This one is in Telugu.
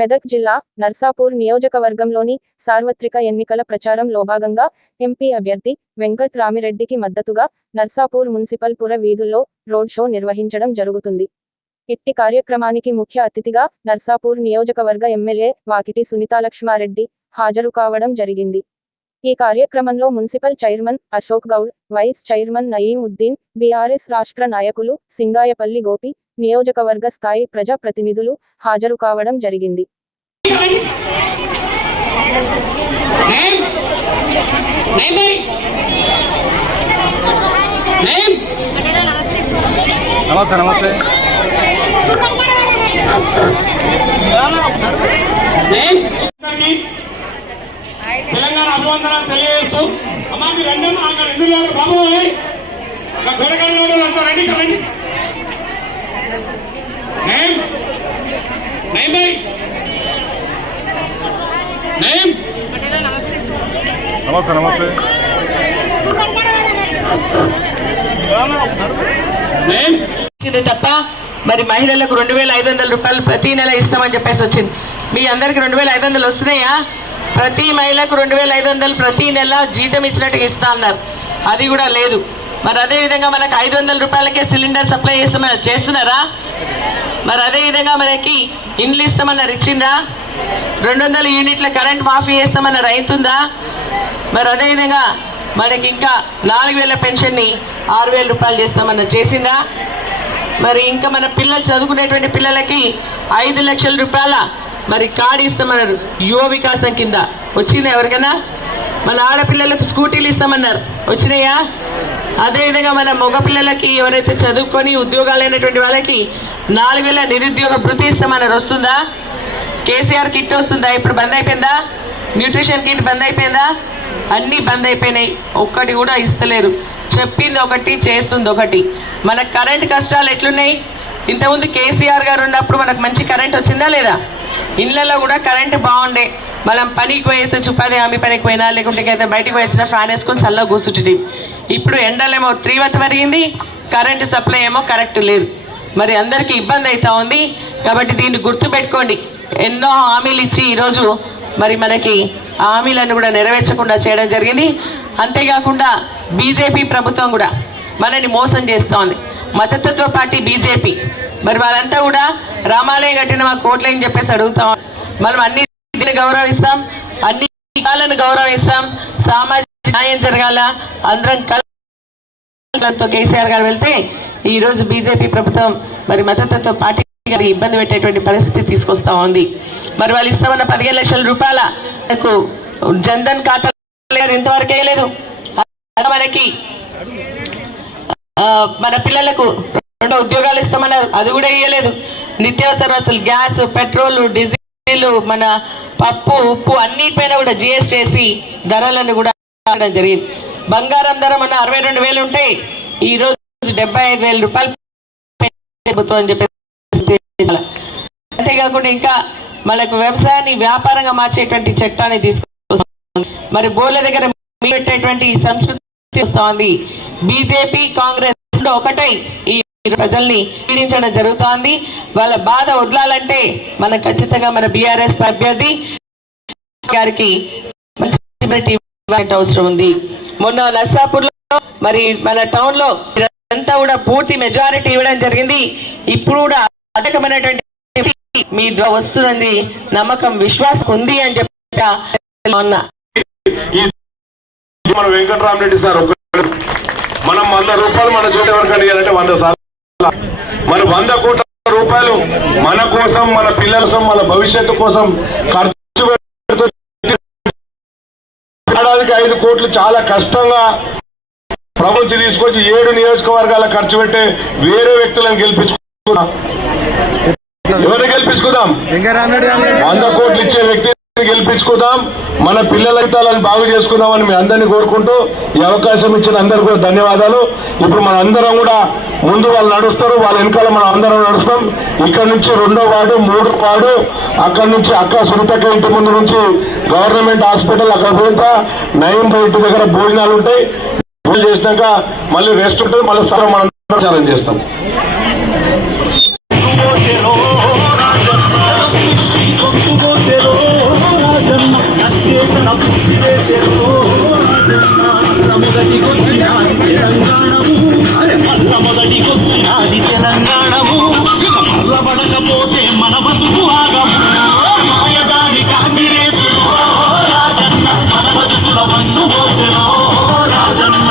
మెదక్ జిల్లా నర్సాపూర్ నియోజకవర్గంలోని సార్వత్రిక ఎన్నికల ప్రచారంలో భాగంగా ఎంపీ అభ్యర్థి వెంకట్ రామిరెడ్డికి మద్దతుగా నర్సాపూర్ మున్సిపల్ పుర వీధుల్లో రోడ్ షో నిర్వహించడం జరుగుతుంది. ఇట్టి కార్యక్రమానికి ముఖ్య అతిథిగా నర్సాపూర్ నియోజకవర్గ ఎమ్మెల్యే వాకిటి సునీతాలక్ష్మారెడ్డి హాజరు కావడం జరిగింది. ఈ కార్యక్రమంలో municipal chairman Ashok Goud, vice chairman Nayeem Uddin, BRS రాష్ట్ర నాయకులు సింగాయపల్లి గోపి, నియోజకవర్గ స్థాయి ప్రజా ప్రతినిధులు హాజరు కావడం జరిగింది. తెలంగాణ అభివందనాలు తెలియజేస్తూ అమ్మా మీరు రెండమ్మా అక్కడ ఎందుకు బాబోయ్ గొడగల్లో రండి రండి నమస్తే నమస్తే తప్ప మరి మహిళలకు 2500 రూపాయలు ప్రతి నెల ఇస్తామని చెప్పేసి వచ్చింది. మీ అందరికి 2500 వస్తున్నాయా? ప్రతి మహిళకు 2500 ప్రతి నెల జీతం ఇచ్చినట్టుగా ఇస్తా అన్నారు. అది కూడా లేదు. మరి అదేవిధంగా మనకు 500 రూపాయలకే సిలిండర్ సప్లై చేస్తున్నారా? మరి అదేవిధంగా మనకి ఇండ్లు ఇస్తామన్నారు, ఇచ్చిందా? 200 యూనిట్ల కరెంట్ మాఫీ చేస్తామన్నారు, అవుతుందా? మరి అదేవిధంగా మనకి ఇంకా 4000 పెన్షన్ని 6000 రూపాయలు చేస్తామన్న చేసిందా? మరి ఇంకా మన పిల్లలు చదువుకునేటువంటి పిల్లలకి 5 లక్షల రూపాయల మరి కార్డు ఇస్తామన్నారు యువ వికాసం కింద, వచ్చిందా ఎవరికైనా? మన ఆడపిల్లలకు స్కూటీలు ఇస్తామన్నారు, వచ్చినాయా? అదేవిధంగా మన మగపిల్లలకి ఎవరైతే చదువుకొని ఉద్యోగాలు అయినటువంటి వాళ్ళకి 4000 నిరుద్యోగ భృతి ఇస్తామన్నారు, వస్తుందా? కేసీఆర్ కిట్ వస్తుందా? ఇప్పుడు బంద్ అయిపోయిందా? న్యూట్రిషన్ కిట్ బంద్ అయిపోయిందా? అన్నీ బంద్ అయిపోయినాయి, ఒక్కటి కూడా ఇస్తలేరు. చెప్పింది ఒకటి, చేస్తుంది ఒకటి. మన కరెంట్ కష్టాలు ఎట్లున్నాయి? ఇంతకుముందు కేసీఆర్ గారు ఉన్నప్పుడు మనకు మంచి కరెంట్ వచ్చిందా లేదా? ఇళ్లలో కూడా కరెంట్ బాగుండే. మనం పనికి పోయేసి ఉపాధి హామీ పనికి పోయినా లేకుంటే బయటకు పోయేసిన ఫ్యాన్ వేసుకొని చల్లగా కూర్చుంటుంది. ఇప్పుడు ఎండలేమో తీవ్రత పెరిగింది, కరెంటు సప్లై ఏమో కరెక్ట్ లేదు. మరి అందరికీ ఇబ్బంది అవుతా ఉంది. కాబట్టి దీన్ని గుర్తుపెట్టుకోండి. ఎన్నో హామీలు ఇచ్చి ఈరోజు మరి మనకి హామీలను కూడా నెరవేర్చకుండా చేయడం జరిగింది. అంతేకాకుండా బీజేపీ ప్రభుత్వం కూడా మనని మోసం చేస్తోంది. మతతత్వ పార్టీ బీజేపీ, మరి వాళ్ళంతా కూడా రామాలయం కట్టిన మా కోట్లని చెప్పేసి అడుగుతాం. మనం అన్ని గౌరవిస్తాం, అన్ని కులాలను గౌరవిస్తాం, సామాజిక న్యాయం జరగాల, అందరం కలతో కేసీఆర్ గారు వెళ్తే ఈరోజు బీజేపీ ప్రభుత్వం మరి మతతత్వ పార్టీ గారి ఇబ్బంది పెట్టేటువంటి పరిస్థితి తీసుకొస్తా ఉంది. మరి వాళ్ళు ఇస్తామన్న 15 లక్షల రూపాయల జన్ధన్ ఖాతా ఇంతవరకు వేయలేదు. మనకి మన పిల్లలకు 2 ఉద్యోగాలు ఇస్తామన్నారు, అది కూడా ఇవ్వలేదు. నిత్యావసర వస్తువులు, గ్యాస్, పెట్రోల్, డీజిల్, మన పప్పు, ఉప్పు అన్నిటిపైన కూడా జిఎస్టీ వేసి ధరలను కూడా జరిగింది. బంగారం ధర మన 62,000 ఉంటే ఈ రోజు 75,000 రూపాయలు అని చెప్పేసి. అంతేకాకుండా ఇంకా మనకు వ్యవసాయాన్ని వ్యాపారంగా మార్చేటువంటి చట్టాన్ని తీసుకొస్తుంది. మరి బోర్ల దగ్గర పెట్టేటువంటి సంస్కృతి వస్తుంది. బీజేపీ కాంగ్రెస్ ఒకటై ఈ ప్రజల్ని పీడించడం జరుగుతోంది. వాళ్ళ బాధ వదలాలంటే మనం ఖచ్చితంగా మన బీఆర్ఎస్ అభ్యర్థి గారికి అవసరం ఉంది. మొన్న నర్సాపూర్ లో మరి మన టౌన్ లో అంతా కూడా పూర్తి మెజారిటీ ఇవ్వడం జరిగింది. ఇప్పుడు కూడా అధికమైనటువంటి మీ వస్తుందని నమ్మకం, విశ్వాసం ఉంది అని చెప్పి మన వెంకటరామరెడ్డి సార్ మనం 100 రూపాయలు మన చోట ఎవరికి అడిగారంటే 100 సార్లు మరి 100 కోట్ల రూపాయలు మన కోసం, మన పిల్లల కోసం, మన భవిష్యత్తు కోసం ఖర్చు పెడుతూ ఏడాదికి 5 కోట్లు చాలా కష్టంగా ప్రభుత్వం తీసుకొచ్చి 7 నియోజకవర్గాల ఖర్చు పెట్టే వేరే వ్యక్తులను గెలిపించుకుందాం. ఎవరిని గెలిపించుకుందాం? 100 కోట్లు ఇచ్చే వ్యక్తి గెలిపించుకుందాం. మన పిల్లల జీవితాలను బాగు చేసుకుందామని మీ అందరినీ కోరుకుంటూ ఈ అవకాశం ఇచ్చిన అందరికీ కూడా ధన్యవాదాలు. ఇప్పుడు మన అందరం కూడా ముందు వాళ్ళు నడుస్తారు, వాళ్ళ వెనకాల మనం అందరం నడుస్తాం. ఇక్కడ నుంచి 2వ వార్డు, 3వ వార్డు, అక్కడ నుంచి అక్క సునీతక్క ఇంటి ముందు నుంచి గవర్నమెంట్ హాస్పిటల్, అక్కడ పోయినా నయీం ఇంటి దగ్గర భోజనాలు ఉంటాయి. భోజనం చేసినాక మళ్ళీ రెస్ట్ ఉంటుంది, మళ్ళీ సార్ మనం ప్రచారం చేస్తాం. తెలంగాణము మల్లబడకపోతే మన బతుకు ఆగము మాయదారి కాంగ్రెసు రాజన్న మన బతుకుల వన్ను మోసెనో రాజన్న